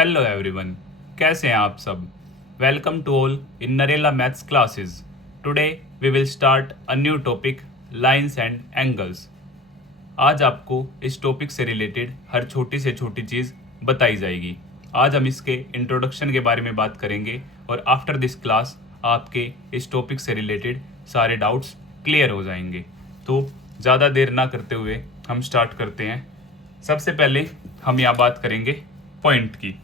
Hello everyone, कैसे हैं आप सब। Welcome to all in Narela maths classes. Today we will start a new topic, lines and angles. आज आपको इस टॉपिक से रिलेटेड हर छोटी से छोटी चीज़ बताई जाएगी। आज हम इसके इंट्रोडक्शन के बारे में बात करेंगे और आफ्टर दिस क्लास आपके इस टॉपिक से रिलेटेड सारे डाउट्स क्लियर हो जाएंगे। तो ज़्यादा देर ना करते हुए हम स्टार्ट करते हैं। सबसे पहले हम यहाँ बात करेंगे पॉइंट की।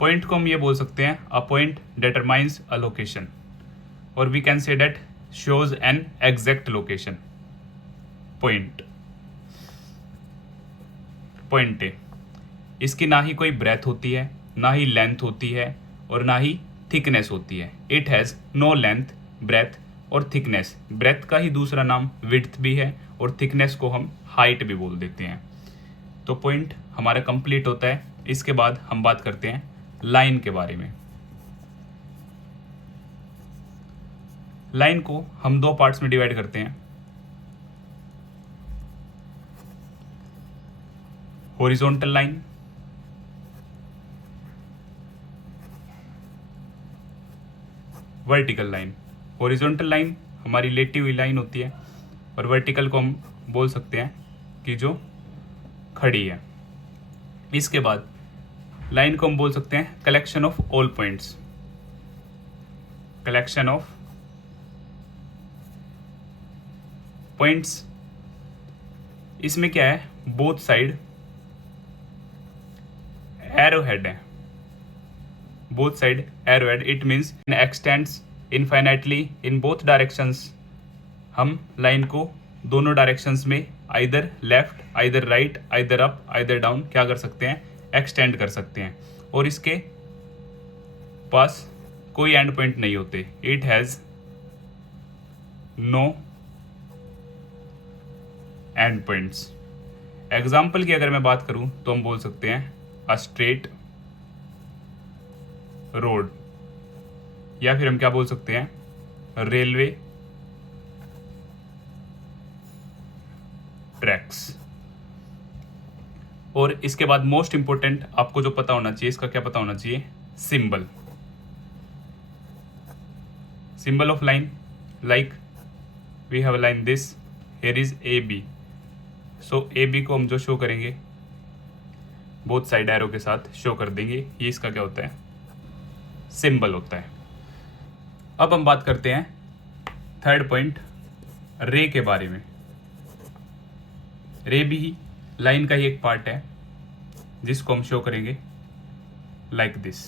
पॉइंट को हम ये बोल सकते हैं a point determines a location, और we can say that shows an exact location. Point point है, इसकी ना ही कोई ब्रेथ होती है, ना ही लेंथ होती है, और ना ही थिकनेस होती है। It has no length, breadth और थिकनेस। ब्रेथ का ही दूसरा नाम विड्थ भी है और थिकनेस को हम हाइट भी बोल देते हैं। तो पॉइंट हमारा कंप्लीट होता है। इसके बाद हम बात करते हैं लाइन के बारे में। लाइन को हम दो पार्ट्स में डिवाइड करते हैं, horizontal line vertical line. Horizontal line हमारी लेटी हुई लाइन होती है और वर्टिकल को हम बोल सकते हैं कि जो खड़ी है। इसके बाद लाइन को हम बोल सकते हैं collection of all points. Collection of points, इसमें क्या है, बोथ साइड एरो हेड है। Both side arrow head, it means x tends infinitely in both directions. हम लाइन को दोनों डायरेक्शंस में either left, either right, either up, either down क्या कर सकते हैं, एक्सटेंड कर सकते हैं। और इसके पास कोई एंड पॉइंट नहीं होते। It has no end points. Example की अगर मैं बात करूं तो हम बोल सकते हैं अ स्ट्रेट रोड, या फिर हम क्या बोल सकते हैं, रेलवे ट्रैक्स। और इसके बाद मोस्ट इंपॉर्टेंट आपको जो पता होना चाहिए, इसका क्या पता होना चाहिए, symbol. Symbol of line, like we have line this, here is A B. So A B को हम जो शो करेंगे बोथ साइड एरो के साथ शो कर देंगे। ये इसका क्या होता है, सिंबल होता है। अब हम बात करते हैं थर्ड पॉइंट, रे के बारे में। रे भी लाइन का ही एक पार्ट है जिसको हम शो करेंगे लाइक दिस।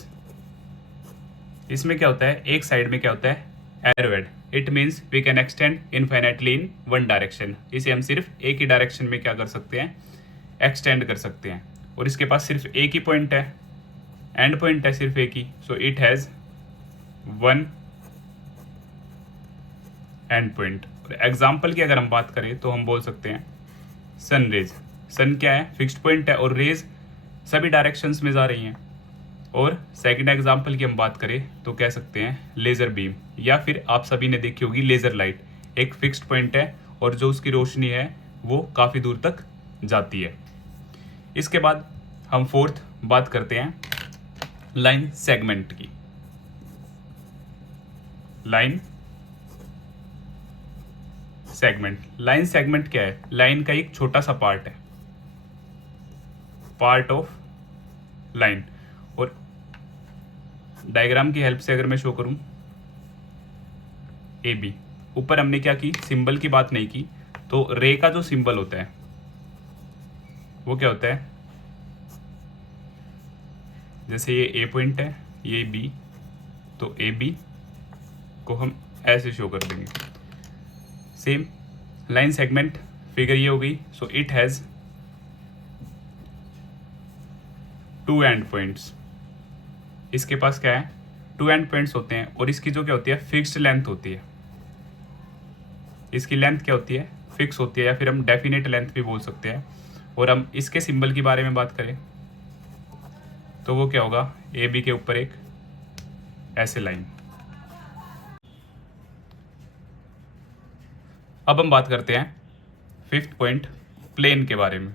इसमें क्या होता है, एक साइड में क्या होता है, arrowhead. It means we can extend infinitely in one direction. इसे हम सिर्फ एक ही डायरेक्शन में क्या कर सकते हैं, एक्सटेंड कर सकते हैं। और इसके पास सिर्फ एक ही पॉइंट है, एंड पॉइंट है सिर्फ एक ही। So it has one end point. Example की अगर हम बात करें तो हम बोल सकते हैं सन रेज। सन क्या है, फिक्स्ड पॉइंट है और रेज सभी डायरेक्शंस में जा रही हैं। और सेकंड एग्जांपल की हम बात करें तो कह सकते हैं लेज़र बीम, या फिर आप सभी ने देखी होगी लेज़र लाइट। एक फिक्स्ड पॉइंट है और जो उसकी रोशनी है वो काफ़ी दूर तक जाती है। इसके बाद हम फोर्थ बात करते हैं लाइन सेगमेंट की। लाइन सेगमेंट, लाइन सेगमेंट क्या है, लाइन का एक छोटा सा पार्ट है, पार्ट ऑफ लाइन। और डायग्राम की हेल्प से अगर मैं शो करूं ए बी, ऊपर हमने क्या की, सिंबल की बात नहीं की। तो रे का जो सिंबल होता है वो क्या होता है, जैसे ये ए पॉइंट है, ये बी, तो ए बी को हम ऐसे शो कर देंगे। सेम लाइन सेगमेंट फिगर ये हो गई। So it has two end points. इसके पास क्या है, टू एंड पॉइंट्स होते हैं और इसकी जो क्या होती है, फिक्स्ड लेंथ होती है। इसकी लेंथ क्या होती है, फिक्स होती है, या फिर हम डेफिनेट लेंथ भी बोल सकते हैं। और हम इसके सिंबल की बारे में बात करें तो वो क्या होगा, ए बी के ऊपर एक ऐसे लाइन। अब हम बात करते हैं फिफ्थ पॉइंट, प्लेन के बारे में।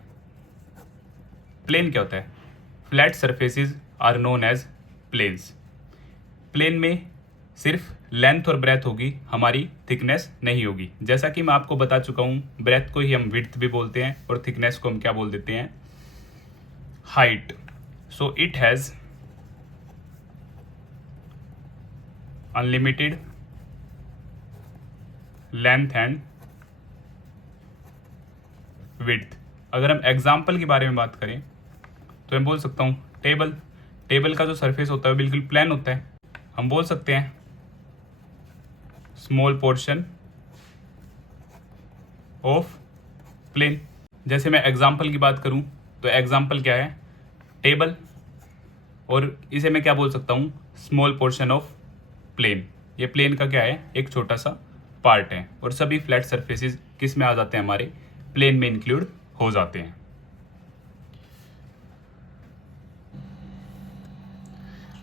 प्लेन क्या होता है? Flat surfaces are known as planes. Plane में सिर्फ लेंथ और ब्रेथ होगी, हमारी थिकनेस नहीं होगी। जैसा कि मैं आपको बता चुका हूँ, ब्रेथ को ही हम विड्थ भी बोलते हैं और थिकनेस को हम क्या बोल देते हैं? Height. So it has unlimited length and width. अगर हम एग्जाम्पल के बारे में बात करें तो मैं बोल सकता हूँ टेबल का जो सरफेस होता है बिल्कुल प्लेन होता है। हम बोल सकते हैं स्मॉल पोर्शन ऑफ प्लेन। जैसे मैं एग्जाम्पल की बात करूं तो एग्जाम्पल क्या है? टेबल, और इसे मैं क्या बोल सकता हूं? Small portion of plane. ये प्लेन का क्या है? एक छोटा सा पार्ट है। और सभी फ्लैट सरफेसेस किस में आ जाते हैं? हमारे प्लेन में इंक्लूड हो जाते हैं।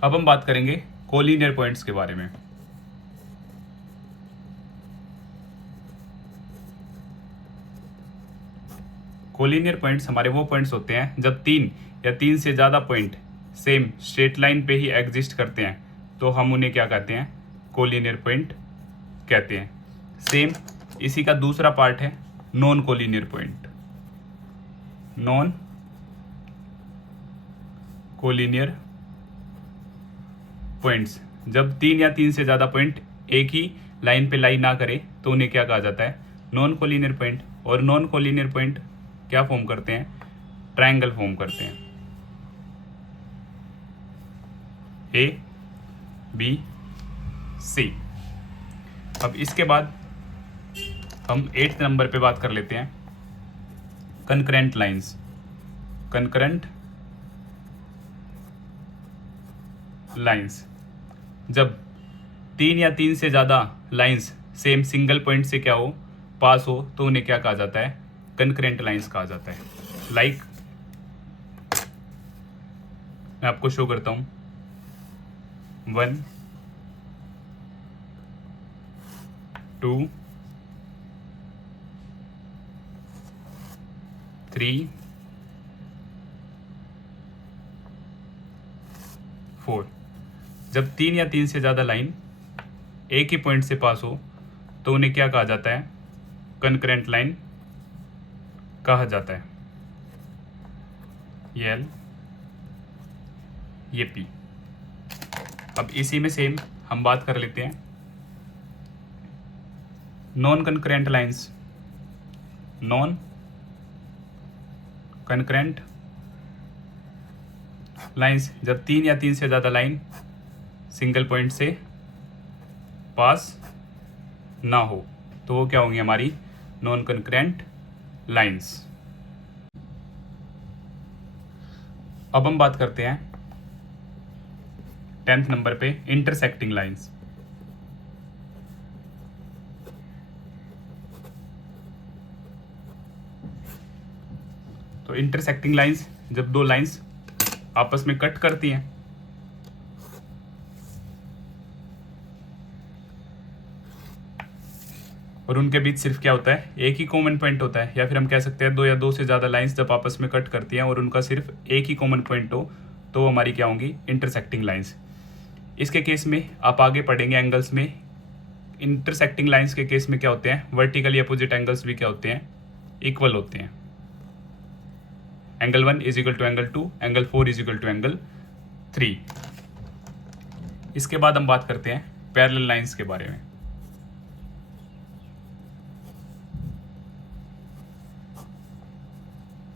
अब हम बात करेंगे कोलिनियर पॉइंट्स के बारे में। कोलिनियर पॉइंट्स हमारे वो पॉइंट्स होते हैं जब तीन या तीन से ज़्यादा पॉइंट सेम स्ट्रेट लाइन पे ही एग्जिस्ट करते हैं, तो हम उन्हें क्या कहते हैं? कोलिनियर पॉइंट कहते हैं। सेम इसी का दूसरा पार्ट है non collinear point. Non collinear points जब तीन या तीन से ज़्यादा पॉइंट एक ही लाइन पे लाई ना करे तो उन्हें क्या कहा जाता है? Non collinear point. और नॉन कोलिनियर पॉइंट क्या फॉर्म करते हैं? ट्रायंगल फॉर्म करते हैं। A B C. अब इसके बाद हम 8th नंबर पे बात कर लेते हैं कंकरेंट लाइंस। कंकरेंट लाइंस जब तीन या तीन से ज़्यादा लाइंस सेम सिंगल पॉइंट से क्या हो? पास हो, तो उन्हें क्या कहा जाता है? कंकरेंट लाइंस कहा जाता है। लाइक मैं आपको शो करता हूं 1 2 3 4। जब तीन या तीन से ज़्यादा लाइन एक ही पॉइंट से पास हो तो उन्हें क्या कहा जाता है? कंकरेंट लाइन कहा जाता है। ये एल, ये पी। अब इसी में सेम हम बात कर लेते हैं non concurrent lines. Non concurrent lines जब तीन या तीन से ज़्यादा लाइन सिंगल पॉइंट से पास ना हो तो वो क्या होंगी? हमारी नॉन कंकरेंट लाइंस। अब हम बात करते हैं 10th नंबर पे इंटरसेक्टिंग लाइंस। तो इंटरसेक्टिंग लाइंस जब दो लाइंस आपस में कट करती हैं और उनके बीच सिर्फ क्या होता है? एक ही कॉमन पॉइंट होता है। या फिर हम कह सकते हैं दो या दो से ज़्यादा लाइंस जब आपस में कट करती हैं और उनका सिर्फ एक ही कॉमन पॉइंट हो तो हमारी क्या होंगी? Intersecting lines. इसके केस में आप आगे पढ़ेंगे एंगल्स में। इंटरसेक्टिंग लाइंस के केस में क्या होते हैं? वर्टिकली अपोजिट एंगल्स भी क्या होते हैं? इक्वल होते हैं। Angle 1 is equal to angle 2, angle 4 is equal to angle 3। इसके बाद हम बात करते हैं पैरेलल लाइंस के बारे में।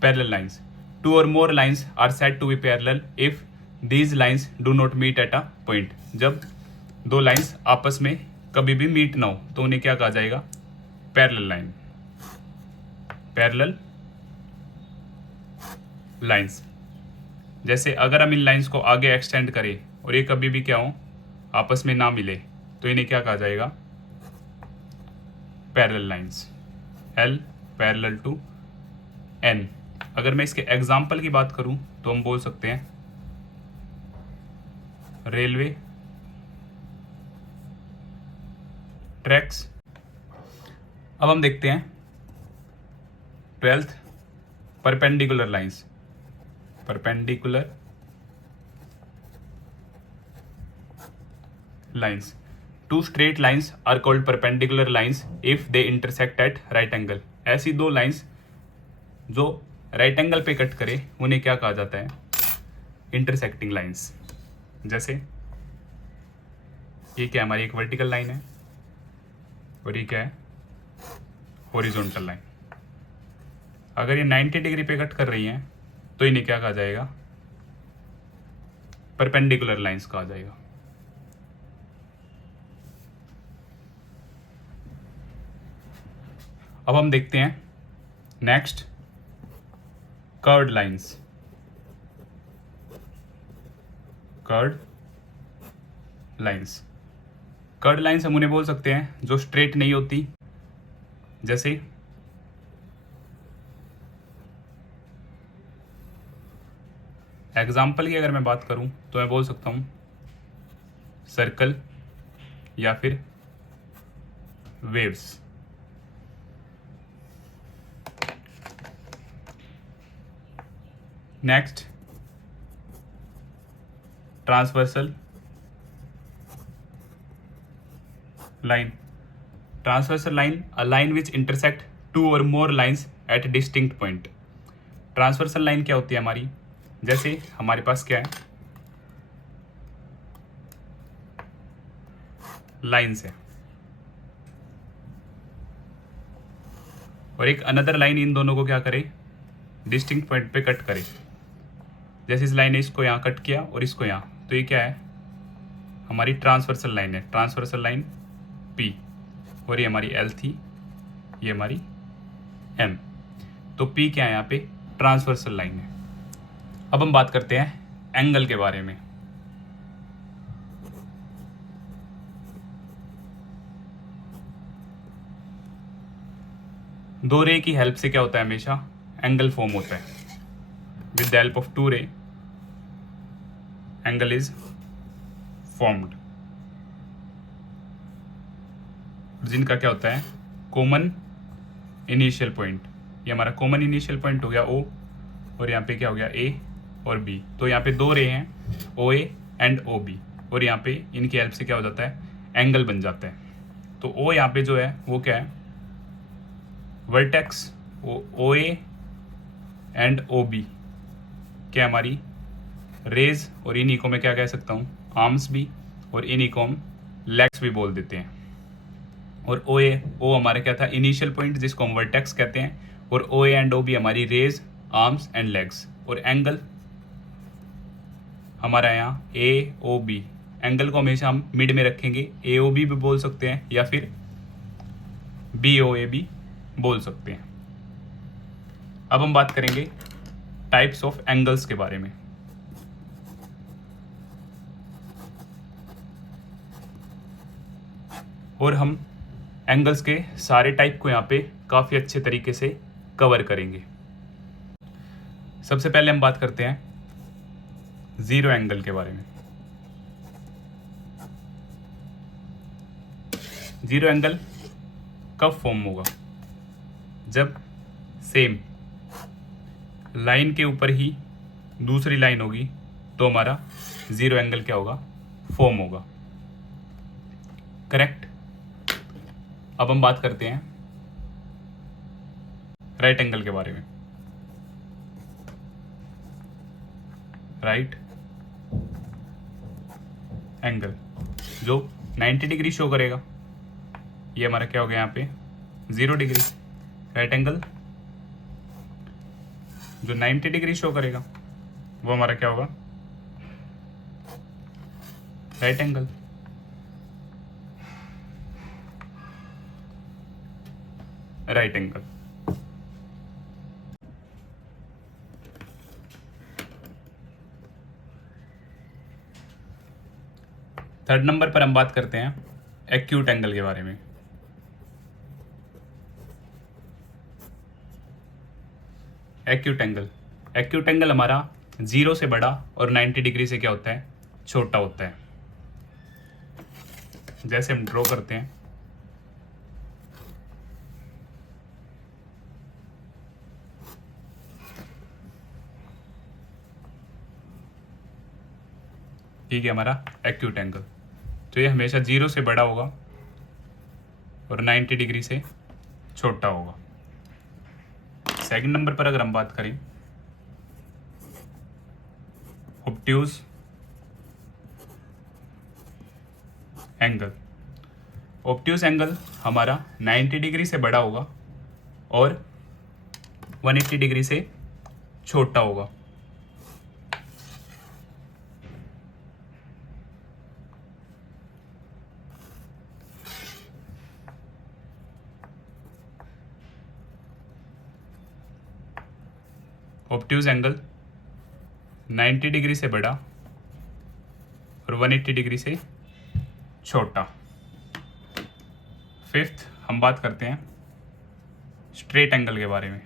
Parallel lines, two or more lines are said to be parallel if these lines do not meet at a point. जब दो लाइंस आपस में कभी भी मीट ना हो तो उन्हें क्या कहा जाएगा? Parallel line. Parallel lines. जैसे अगर हम इन लाइंस को आगे एक्सटेंड करें और ये कभी भी क्या हो? आपस में ना मिले तो इन्हें क्या कहा जाएगा? Parallel lines. L parallel to N. अगर मैं इसके एग्जाम्पल की बात करूं तो हम बोल सकते हैं रेलवे ट्रैक्स। अब हम देखते हैं 12th perpendicular lines, perpendicular lines. Two straight lines are called perpendicular lines if they intersect at right angle. ऐसी दो लाइंस जो राइट एंगल पे कट करे उन्हें क्या कहा जाता है? Intersecting lines. जैसे ये क्या हमारी एक वर्टिकल लाइन है और ये क्या है? Horizontal line. अगर ये 90 डिग्री पे कट कर रही हैं तो इन्हें क्या कहा जाएगा? परपेंडिकुलर लाइंस कहा जाएगा। अब हम देखते हैं next curved lines. Curved lines, curved lines हम उन्हें बोल सकते हैं जो स्ट्रेट नहीं होती। जैसे एग्जाम्पल की अगर मैं बात करूं तो मैं बोल सकता हूं सर्कल या फिर waves. Next transversal line. Transversal line, a line which intersect two or more lines at distinct point. Transversal line क्या होती है हमारी? जैसे हमारे पास क्या है? लाइंस है और एक अनदर लाइन इन दोनों को क्या करे? डिस्टिंक्ट पॉइंट पे कट करे। जैसे इस लाइन ने इसको यहाँ कट किया और इसको यहाँ, तो ये क्या है? हमारी ट्रांसवर्सल लाइन है, ट्रांसवर्सल लाइन P। और ये हमारी L थी, ये हमारी M। तो P क्या है यहाँ पे? ट्रांसवर्सल लाइन है। अब हम बात करते हैं एंगल के बारे में। दो रे की हेल्प से क्या होता है? हमेशा एंगल फॉर्म होता है। With the help of two ray angle is formed. जिनका क्या होता है? Common initial point. ये हमारा कॉमन इनिशियल पॉइंट हो गया O, और यहाँ पे क्या हो गया? A और B। तो यहाँ पे दो रे हैं OA एंड OB, और यहाँ पे इनकी हेल्प से क्या हो जाता है? एंगल बन जाता है। तो O यहाँ पे जो है वो क्या है? वर्टेक्स। OA एंड OB क्या हमारी? रेज। और इन्हीं को मैं क्या कह सकता हूँ? आर्म्स भी, और इन्हीं को हम लेग्स भी बोल देते हैं। और O हमारा क्या था? इनिशियल पॉइंट, जिसको हम वर्टेक्स कहते हैं। और OA एंड OB हमारी रेज, आर्म्स एंड लेग्स। और एंगल हमारा यहाँ AOB। एंगल को हमेशा हम मिड में रखेंगे। AOB भी बोल सकते हैं या फिर BOA भी बोल सकते हैं। अब हम बात करेंगे टाइप्स ऑफ एंगल्स के बारे में। और हम एंगल्स के सारे टाइप को यहाँ पे काफ़ी अच्छे तरीके से कवर करेंगे। सबसे पहले हम बात करते हैं ज़ीरो एंगल के बारे में। ज़ीरो एंगल कब फॉर्म होगा? जब सेम लाइन के ऊपर ही दूसरी लाइन होगी तो हमारा ज़ीरो एंगल क्या होगा? फॉर्म होगा। करेक्ट। अब हम बात करते हैं राइट एंगल के बारे में। राइट एंगल जो 90 डिग्री शो करेगा, ये हमारा क्या हो गया? यहाँ पे 0 डिग्री। राइट एंगल जो 90 डिग्री शो करेगा वो हमारा क्या होगा? Right angle. Right angle. Third number पर हम बात करते हैं एक्यूट एंगल के बारे में। एक्यूट एंगल, एक्यूट एंगल हमारा 0 से बड़ा और 90 डिग्री से क्या होता है? छोटा होता है। जैसे हम ड्रॉ करते हैं, ठीक है, हमारा एक्यूट एंगल। तो ये हमेशा 0 से बड़ा होगा और 90 डिग्री से छोटा होगा। सेकंड नंबर पर अगर हम बात करें ऑब्ट्यूज एंगल। ऑब्ट्यूज एंगल हमारा 90 डिग्री से बड़ा होगा और 180 डिग्री से छोटा होगा। ऑब्ट्यूज एंगल 90 डिग्री से बड़ा और 180 डिग्री से छोटा। फिफ्थ हम बात करते हैं स्ट्रेट एंगल के बारे में।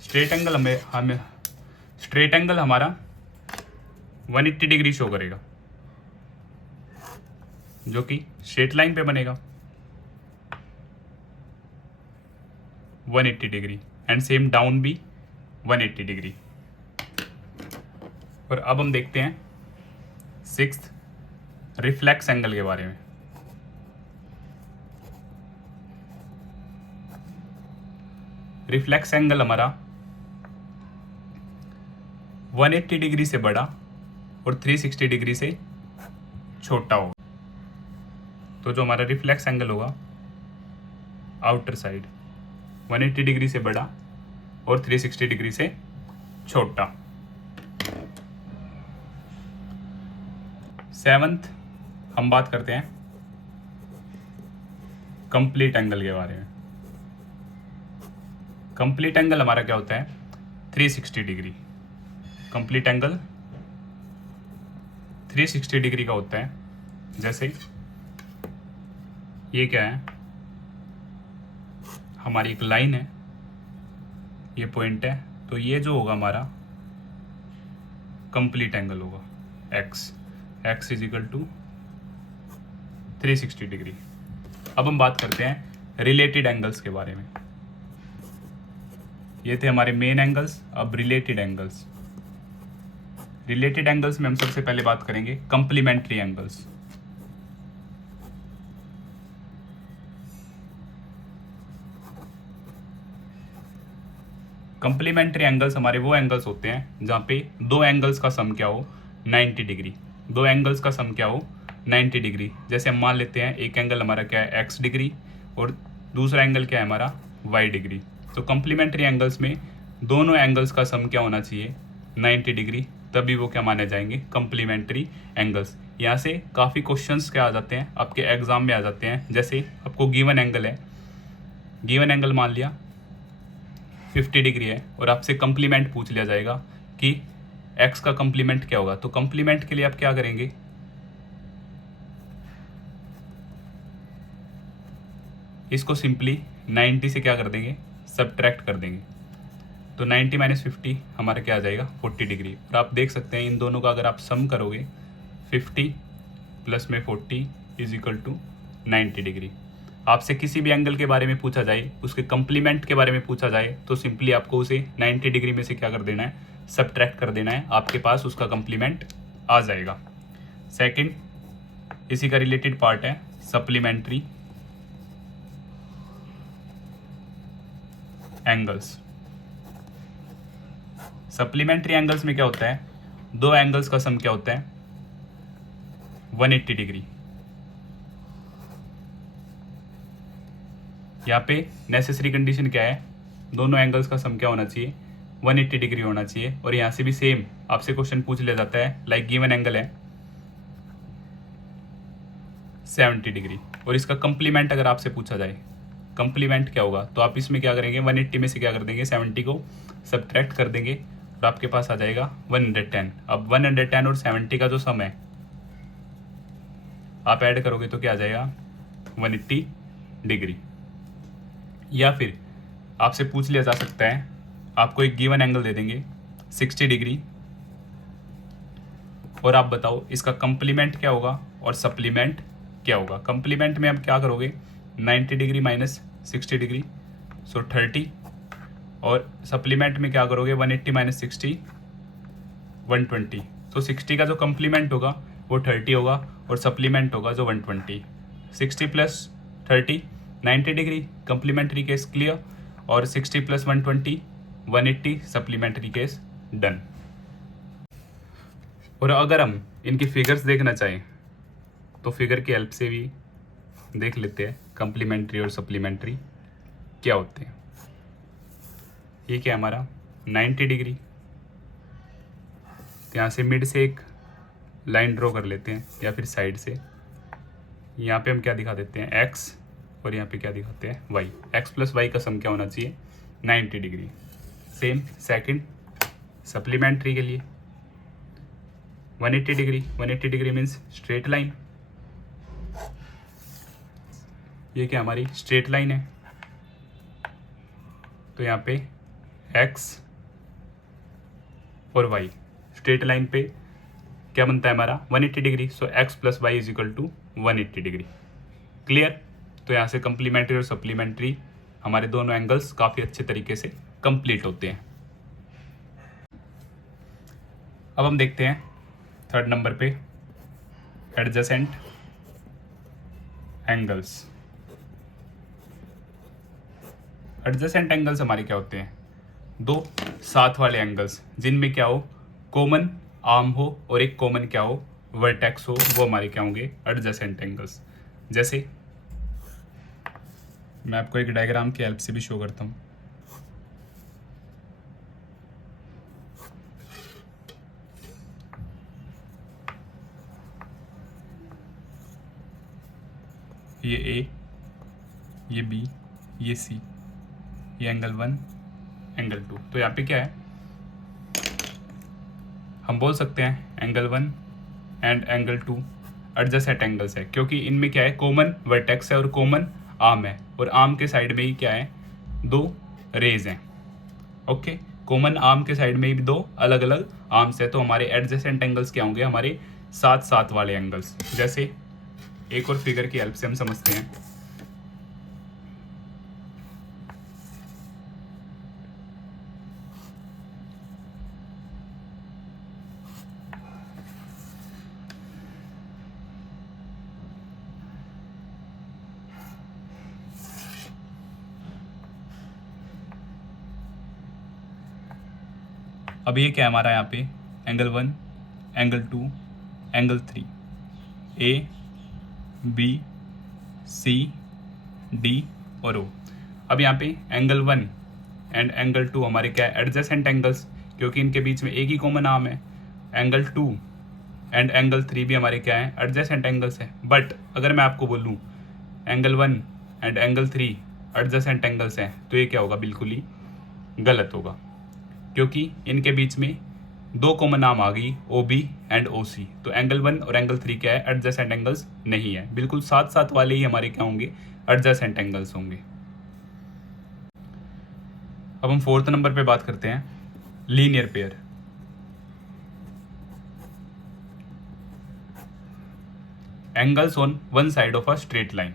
स्ट्रेट एंगल हमारा 180 डिग्री शो करेगा, जो कि स्ट्रेट लाइन पे बनेगा 180 डिग्री, एंड सेम डाउन भी 180 डिग्री। और अब हम देखते हैं सिक्स्थ रिफ्लेक्स एंगल के बारे में। रिफ्लेक्स एंगल हमारा 180 डिग्री से बड़ा और 360 डिग्री से छोटा होगा। तो जो हमारा रिफ्लेक्स एंगल होगा आउटर साइड 180 डिग्री से बड़ा और 360 डिग्री से छोटा। सेवंथ हम बात करते हैं कंप्लीट एंगल के बारे में। कंप्लीट एंगल हमारा क्या होता है 360 डिग्री। कंप्लीट एंगल 360 डिग्री का होता है। जैसे ये क्या है, हमारी एक लाइन है, ये पॉइंट है, तो ये जो होगा हमारा कंप्लीट एंगल होगा x is equal to 360 degree. अब हम बात करते हैं रिलेटेड एंगल्स के बारे में। ये थे हमारे मेन एंगल्स, अब रिलेटेड एंगल्स। रिलेटेड एंगल्स में हम सबसे पहले बात करेंगे कंप्लीमेंट्री एंगल्स। कंप्लीमेंट्री एंगल्स हमारे वो एंगल्स होते हैं जहाँ पे दो एंगल्स का सम क्या हो 90 डिग्री। दो एंगल्स का सम क्या हो 90 डिग्री। जैसे हम मान लेते हैं एक एंगल हमारा क्या है x डिग्री और दूसरा एंगल क्या है हमारा y डिग्री। तो कंप्लीमेंट्री एंगल्स में दोनों एंगल्स का सम क्या होना चाहिए 90 डिग्री, तभी वो क्या माने जाएंगे कंप्लीमेंट्री एंगल्स। यहाँ से काफ़ी क्वेश्चंस क्या आ जाते हैं आपके एग्जाम में आ जाते हैं। जैसे आपको गिवन एंगल है, गिवन एंगल मान लिया 50 डिग्री है और आपसे कंप्लीमेंट पूछ लिया जाएगा कि x का कंप्लीमेंट क्या होगा। तो कंप्लीमेंट के लिए आप क्या करेंगे, इसको सिंपली 90 से क्या कर देंगे सब्ट्रैक्ट कर देंगे। तो 90 माइनस 50 हमारा क्या आ जाएगा 40 डिग्री। और आप देख सकते हैं इन दोनों का अगर आप सम करोगे 50 प्लस में 40 इज इक्वल टू 90 डिग्री। आपसे किसी भी एंगल के बारे में पूछा जाए, उसके कंप्लीमेंट के बारे में पूछा जाए, तो सिंपली आपको उसे 90 डिग्री में से क्या कर देना है सब्ट्रैक्ट कर देना है, आपके पास उसका कंप्लीमेंट आ जाएगा। सेकंड इसी का रिलेटेड पार्ट है सप्लीमेंट्री एंगल्स। सप्लीमेंट्री एंगल्स में क्या होता है, दो एंगल्स का सम क्या होता है 180 डिग्री। यहाँ पे नेसेसरी कंडीशन क्या है, दोनों एंगल्स का सम क्या होना चाहिए 180 डिग्री होना चाहिए। और यहाँ से भी सेम आपसे क्वेश्चन पूछ लिया जाता है, लाइक गिवन एंगल है 70 डिग्री और इसका कंप्लीमेंट अगर आपसे पूछा जाए कंप्लीमेंट क्या होगा, तो आप इसमें क्या करेंगे 180 में से क्या कर देंगे 70 को सब्ट्रैक्ट कर देंगे और आपके पास आ जाएगा 110। अब 110 और 70 का जो सम है आप ऐड करोगे तो क्या आ जाएगा 180 डिग्री। या फिर आपसे पूछ लिया जा सकता है, आपको एक गिवन एंगल दे देंगे 60 डिग्री और आप बताओ इसका कंप्लीमेंट क्या होगा और सप्लीमेंट क्या होगा। कंप्लीमेंट में आप क्या करोगे 90 डिग्री माइनस 60 डिग्री, सो 30 और सप्लीमेंट में क्या करोगे 180 माइनस 60 120। तो 60 का जो कम्प्लीमेंट होगा वो 30 होगा और सप्लीमेंट होगा जो 120। 60 plus 30 90 degree complementary case clear, और 60 प्लस 120 180 सप्लीमेंट्री केस डन। और अगर हम इनकी फिगर्स देखना चाहें तो फिगर की हेल्प से भी देख लेते हैं कम्प्लीमेंट्री और सप्लीमेंट्री क्या होते हैं। ये क्या है हमारा 90 डिग्री, तो यहाँ से मिड से एक लाइन ड्रॉ कर लेते हैं या फिर साइड से। यहाँ पे हम क्या दिखा देते हैं x और यहाँ पे क्या दिखाते हैं y। x प्लस वाई का सम क्या होना चाहिए 90 डिग्री। सेम सेकंड सप्लीमेंट्री के लिए 180 degree. 180 degree means straight line. ये क्या हमारी स्ट्रेट लाइन है, तो यहाँ पे x और y स्ट्रेट लाइन पे क्या बनता है हमारा 180 degree. So x plus Y is equal to 180 degree. Clear. तो यहाँ से कंप्लीमेंट्री और सप्लीमेंट्री हमारे दोनों एंगल्स काफ़ी अच्छे तरीके से कंप्लीट होते हैं। अब हम देखते हैं थर्ड नंबर पे एडजेसेंट एंगल्स। एडजेसेंट एंगल्स हमारे क्या होते हैं, दो साथ वाले एंगल्स जिनमें क्या हो कॉमन आर्म हो और एक कॉमन क्या हो वर्टेक्स हो, वो हमारे क्या होंगे एडजेसेंट एंगल्स। जैसे मैं आपको एक डायग्राम की हेल्प से भी शो करता हूँ। ये ए, ये बी, ये सी, ये एंगल 1 एंगल 2। तो यहाँ पे क्या है हम बोल सकते हैं angle 1 and angle 2 adjacent angles है, क्योंकि इनमें क्या है कॉमन वर्टेक्स है और कॉमन आर्म है, और आर्म के साइड में ही क्या है दो रेज हैं। ओके, कॉमन आर्म के साइड में ही दो अलग अलग आर्म्स है, तो हमारे एडजेसेंट एंगल्स क्या होंगे हमारे साथ साथ वाले एंगल्स। जैसे एक और फिगर की हेल्प से हम समझते हैं। अब ये क्या है हमारा यहाँ पे angle 1 angle 2 angle 3 A B C D और ओ। अब यहाँ पे एंगल 1 एंड एंगल 2 हमारे क्या है एडजेसेंट एंगल्स, क्योंकि इनके बीच में एक ही कॉमन आर्म है। एंगल 2 एंड एंगल 3 भी हमारे क्या है एडजेसेंट एंगल्स है। बट अगर मैं आपको बोलूँ angle 1 and angle 3 adjacent angles हैं, तो ये क्या होगा बिल्कुल ही गलत होगा, क्योंकि इनके बीच में दो कॉमन आर्म आ गई ओ बी एंड ओ सी। तो एंगल 1 और एंगल 3 क्या है एडजेसेंट एंगल्स नहीं है, बिल्कुल साथ साथ वाले ही हमारे क्या होंगे एडजेसेंट एंगल्स होंगे। अब हम फोर्थ नंबर पे बात करते हैं linear pair. Angles on one side of a straight line.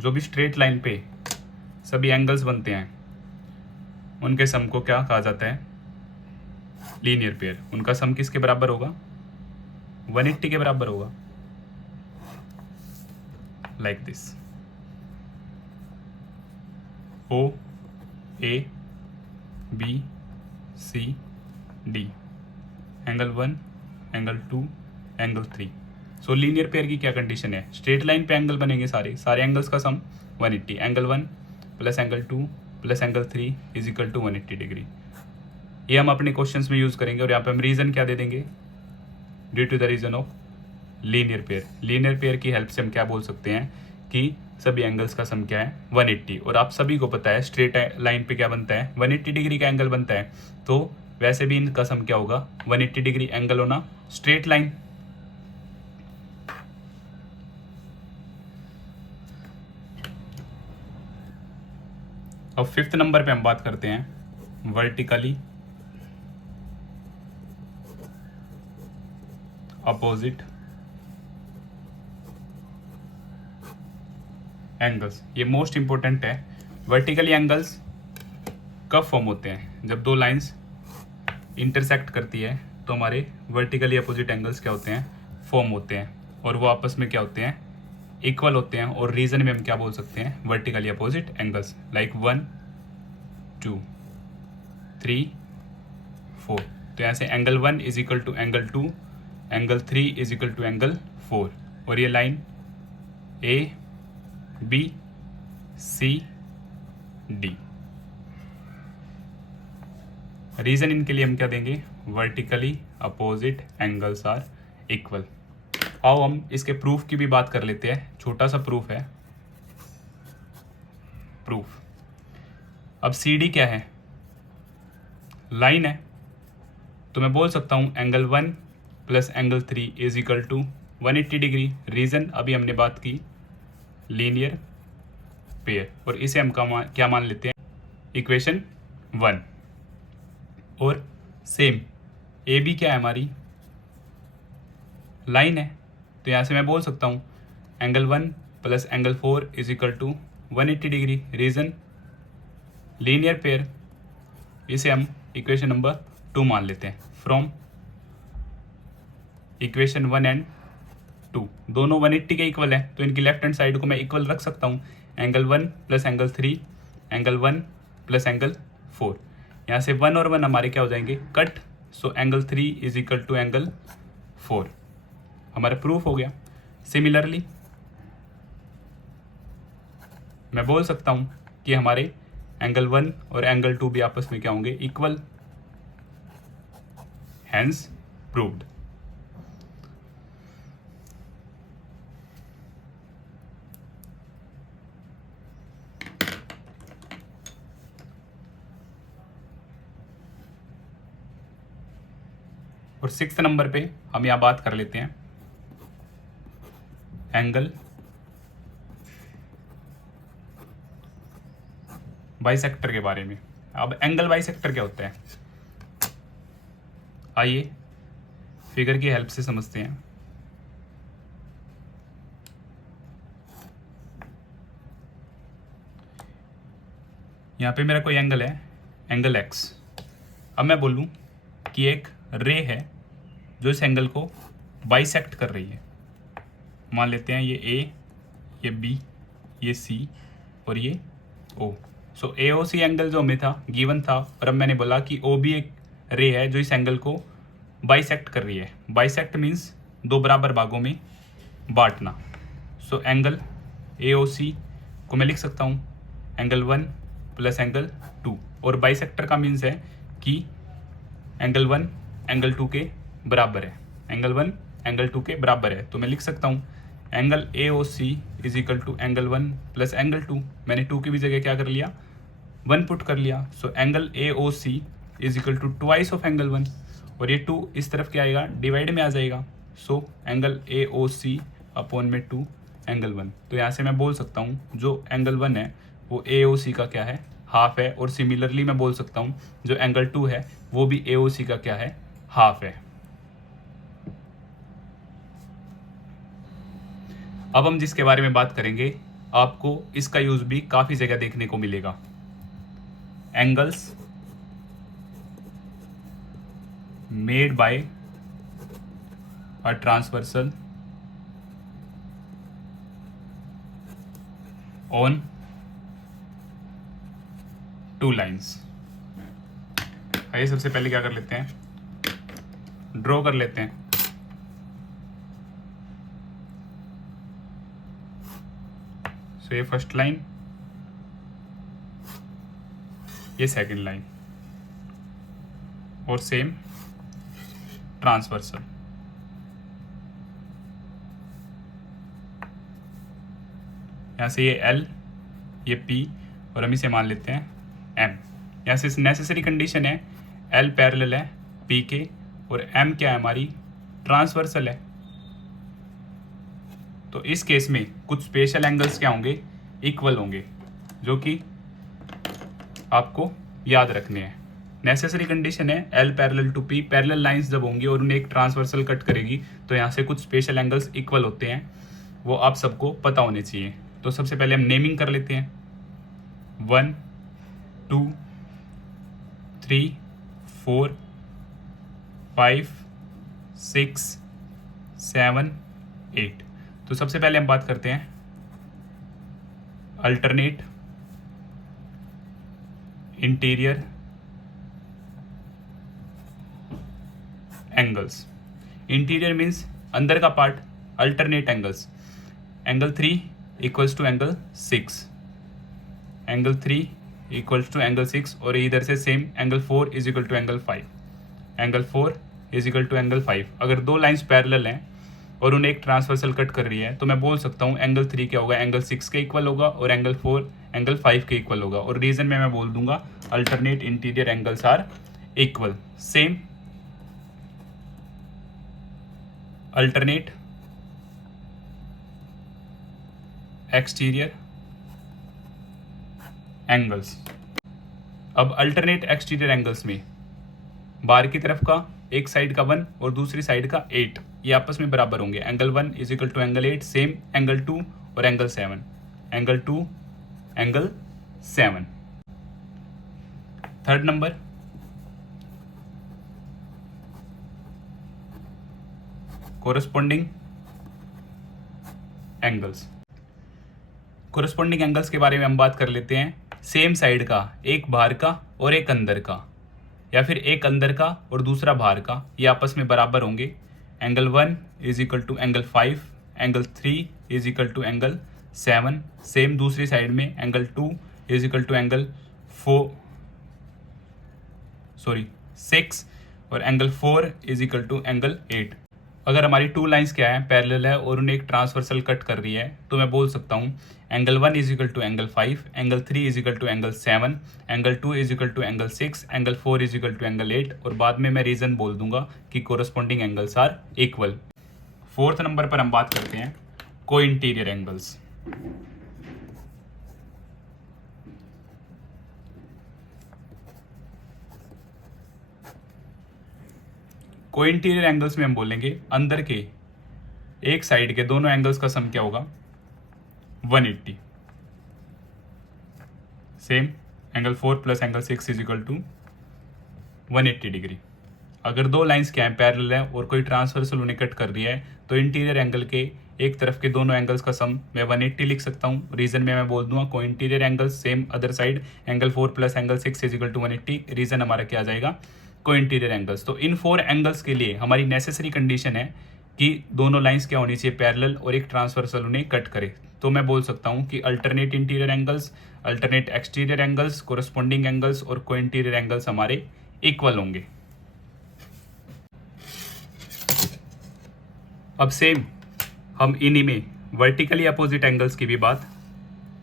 जो भी स्ट्रेट लाइन पे सभी एंगल्स बनते हैं उनके सम को क्या कहा जाता है लीनियर पेयर। उनका सम किसके बराबर होगा 180 के बराबर होगा, like this. O A B C D angle 1 angle 2 angle 3। So linear pair की क्या कंडीशन है, स्ट्रेट लाइन पे एंगल बनेंगे सारे एंगल्स का sum 180। Angle 1 plus angle 2 plus angle 3 is equal to 180 degree. ये हम अपने क्वेश्चंस में यूज़ करेंगे, और यहाँ पे हम रीज़न क्या दे देंगे due to the reason of linear pair. Linear pair की हेल्प से हम क्या बोल सकते हैं कि सभी एंगल्स का सम क्या है 180। और आप सभी को पता है स्ट्रेट लाइन पे क्या बनता है 180 डिग्री का एंगल बनता है, तो वैसे भी इनका सम क्या होगा 180 डिग्री एंगल होना स्ट्रेट लाइन। अब फिफ्थ नंबर पे हम बात करते हैं वर्टिकली अपोजिट एंगल्स। ये मोस्ट इंपॉर्टेंट है। वर्टिकली एंगल्स कब फॉर्म होते हैं? जब दो लाइंस इंटरसेक्ट करती है तो हमारे वर्टिकली अपोजिट एंगल्स क्या होते हैं? फॉर्म होते हैं, और वो आपस में क्या होते हैं? इक्वल होते हैं। और रीजन में हम क्या बोल सकते हैं? Vertically opposite angles, like 1 2 3 4। तो यहाँ से angle 1 is equal to angle 2, angle 3 is equal to angle 4, और ये line A B C D. Reason इनके लिए हम क्या देंगे? Vertically opposite angles are equal. आओ हम इसके प्रूफ की भी बात कर लेते हैं। छोटा सा प्रूफ है। प्रूफ, अब सी डी क्या है? लाइन है। तो मैं बोल सकता हूँ angle 1 plus angle 3 is equal to 180 degree. Reason अभी हमने बात की, लीनियर पेयर, और इसे हम क्या मान लेते हैं? इक्वेशन 1। और सेम ए बी क्या है? हमारी लाइन है। तो यहाँ से मैं बोल सकता हूँ angle 1 plus angle 4 is equal to 180 degree. Reason linear pair. इसे हम इक्वेशन नंबर 2 मान लेते हैं। फ्रॉम इक्वेशन 1 एंड 2 दोनों 180 के इक्वल है, तो इनकी लेफ्ट हैंड साइड को मैं इक्वल रख सकता हूँ। Angle 1 plus angle 3, angle 1 plus angle 4। यहाँ से 1 और 1 हमारे क्या हो जाएंगे? Cut. So angle 3 is equal to angle 4। हमारा प्रूफ हो गया। सिमिलरली मैं बोल सकता हूँ कि हमारे एंगल 1 और एंगल 2 भी आपस में क्या होंगे? इक्वल। Hence proved. और 6th नंबर पे हम यहाँ बात कर लेते हैं एंगल बाइसेक्टर के बारे में। अब एंगल बाइसेक्टर क्या होता है? आइए फिगर की हेल्प से समझते हैं। यहाँ पे मेरा कोई एंगल है, एंगल एक्स। अब मैं बोलूँ कि एक रे है जो इस एंगल को बाइसेक्ट कर रही है। मान लेते हैं ये ए, ये बी, ये सी और ये ओ। सो ए ओ सी एंगल जो हमें था गिवन था, और अब मैंने बोला कि ओ भी एक रे है जो इस एंगल को बाइसेक्ट कर रही है। बाइसेक्ट मीन्स दो बराबर भागों में बांटना। सो एंगल ए ओ सी को मैं लिख सकता हूँ एंगल 1 प्लस एंगल 2, और बाइसेक्टर का मीन्स है कि एंगल 1 एंगल 2 के बराबर है। एंगल 1 एंगल 2 के बराबर है, तो मैं लिख सकता हूँ angle A O C is equal to angle 1 plus angle 2। मैंने 2 की भी जगह क्या कर लिया? 1 पुट कर लिया। So angle A O C is equal to twice of angle 1, और ये 2 इस तरफ क्या आएगा? डिवाइड में आ जाएगा। सो angle A O C upon में 2 एंगल 1। तो यहाँ से मैं बोल सकता हूँ जो एंगल 1 है वो ए ओ सी का क्या है? हाफ है। और सिमिलरली मैं बोल सकता हूँ जो एंगल 2 है वो भी ए ओ सी का क्या है? हाफ है। अब हम जिसके बारे में बात करेंगे, आपको इसका यूज भी काफी जगह देखने को मिलेगा। Angles made by a transversal on 2 lines. आइए सबसे पहले क्या कर लेते हैं? ड्रॉ कर लेते हैं। सो ये फर्स्ट लाइन, ये सेकंड लाइन, और सेम ट्रांसवर्सल। यहाँ से ये L, ये P, और हम इसे मान लेते हैं M। यहाँ से नेसेसरी कंडीशन है L पैरेलल है P के, और M क्या है? हमारी ट्रांसवर्सल है। तो इस केस में कुछ स्पेशल एंगल्स क्या होंगे? इक्वल होंगे, जो कि आपको याद रखने हैं। नेसेसरी कंडीशन है L parallel to P। Parallel lines जब होंगी और उन्हें एक ट्रांसवर्सल कट करेगी तो यहाँ से कुछ स्पेशल एंगल्स इक्वल होते हैं, वो आप सबको पता होने चाहिए। तो सबसे पहले हम नेमिंग कर लेते हैं। 1 2 3, 4, 5, 6, 7, 8। तो सबसे पहले हम बात करते हैं alternate interior angles. Interior means अंदर का part, alternate angles. Angle 3 equals to angle 6, angle 3 equals to angle 6, और इधर से same angle 4 is equal to angle 5, angle 4 is equal to angle 5। अगर दो लाइंस पैरेलल हैं और उन्हें एक ट्रांसवर्सल कट कर रही है तो मैं बोल सकता हूँ एंगल 3 क्या होगा, एंगल 6 के इक्वल होगा, और एंगल 4 एंगल 5 के इक्वल होगा। और रीजन में मैं बोल दूंगा alternate interior angles are equal. Same alternate exterior angles. अब अल्टरनेट एक्सटीरियर एंगल्स में बाहर की तरफ का एक साइड का 1 और दूसरी साइड का 8 ये आपस में बराबर होंगे। Angle 1 is equal to angle 8, same angle 2 और angle 7, angle 2 angle 7। Third number corresponding angles. Corresponding angles के बारे में हम बात कर लेते हैं। सेम साइड का एक बाहर का और एक अंदर का, या फिर एक अंदर का और दूसरा बाहर का, ये आपस में बराबर होंगे। Angle 1 is equal to angle 5, angle 3 is equal to angle 7, same दूसरी साइड में angle 2 is equal to angle 6 और angle 4 is equal to angle 8। अगर हमारी टू लाइंस क्या है, पैरेलल है और उन्हें एक ट्रांसवर्सल कट कर रही है, तो मैं बोल सकता हूँ angle 1 is equal to angle 5, angle 3 is equal to angle 7, angle 2 is equal to angle 6, angle 4 is equal to angle 8, और बाद में मैं रीजन बोल दूंगा कि corresponding angles are equal. Fourth number पर हम बात करते हैं co interior angles. Co interior angles में हम बोलेंगे अंदर के एक साइड के दोनों एंगल्स का सम क्या होगा, 180। Same angle 4 plus angle 6 is equal to 180 degree. अगर दो लाइंस क्या है, पैरेलल है और कोई ट्रांसवर्सल उन्हें कट कर रही है, तो इंटीरियर एंगल के एक तरफ के दोनों एंगल्स का सम मैं 180 लिख सकता हूँ। रीजन में मैं बोल दूंगा co interior angles same other side angle 4 plus angle 6 is equal to 180। Reason हमारा क्या आ जाएगा, को इंटीरियर एंगल्स। तो इन 4 एंगल्स के लिए हमारी नेसेसरी कंडीशन है कि दोनों लाइंस क्या होनी चाहिए, पैरेलल, और एक ट्रांसवर्सल उन्हें कट करे। तो मैं बोल सकता हूँ कि alternate interior angles, alternate exterior angles, corresponding angles और को इंटीरियर एंगल्स हमारे इक्वल होंगे। अब सेम हम इन्हीं में वर्टिकली अपोजिट एंगल्स की भी बात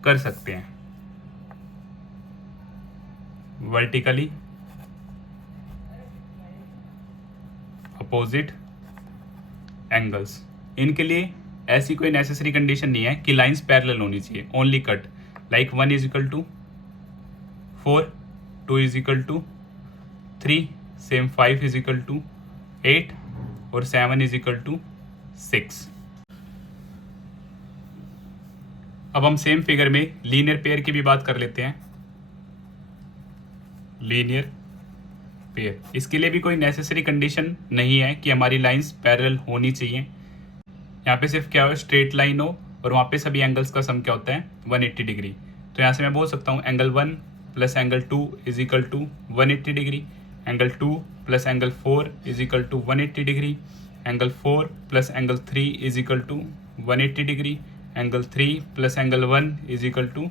कर सकते हैं। वर्टिकली अपोजिट एंगल्स, इनके लिए ऐसी कोई नेसेसरी कंडीशन नहीं है कि लाइंस पैरेलल होनी चाहिए, only cut. Like 1 is equal to 4, 2 is equal to 3, same 5 is equal to 8 और 7 इज इक्वल टू 6। अब हम सेम फिगर में लीनियर पेयर की भी बात कर लेते हैं। लीनियर पेयर, इसके लिए भी कोई नेसेसरी कंडीशन नहीं है कि हमारी लाइंस पैरेलल होनी चाहिए। यहाँ पे सिर्फ क्या हो, स्ट्रेट लाइन हो और वहाँ पे सभी एंगल्स का सम क्या होता है, 180 डिग्री। तो यहाँ से मैं बोल सकता हूँ angle 1 plus angle 2 is equal to 180 degree, angle 2 plus angle 4 is equal to 180 degree, angle 4 plus angle 3 is equal to 180 degree, angle 3 plus angle 1 is equal to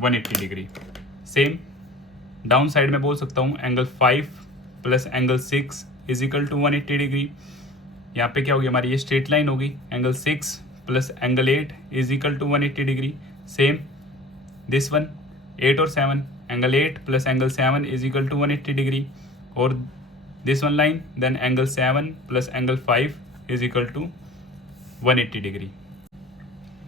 180 degree. Same down side में बोल सकता हूँ angle 5 plus angle 6 is equal to 180 degree. यहाँ पे क्या होगी, हमारी ये स्ट्रेट लाइन होगी। Angle 6 plus angle 8 is equal to 180 degree. Same this one 8 और 7, angle 8 plus angle 7 is equal to 180 degree. और this one line then angle 7 plus angle 5 is equal to 180 degree.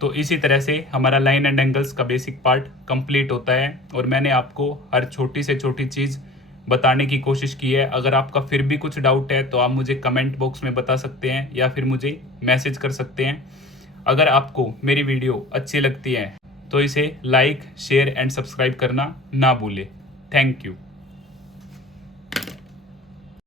तो इसी तरह से हमारा लाइन एंड एंगल्स का basic part complete होता है, और मैंने आपको हर छोटी से छोटी चीज़ बताने की कोशिश की है। अगर आपका फिर भी कुछ डाउट है तो आप मुझे कमेंट बॉक्स में बता सकते हैं या फिर मुझे मैसेज कर सकते हैं। अगर आपको मेरी वीडियो अच्छी लगती है तो इसे लाइक, शेयर एंड सब्सक्राइब करना ना भूलें। Thank you.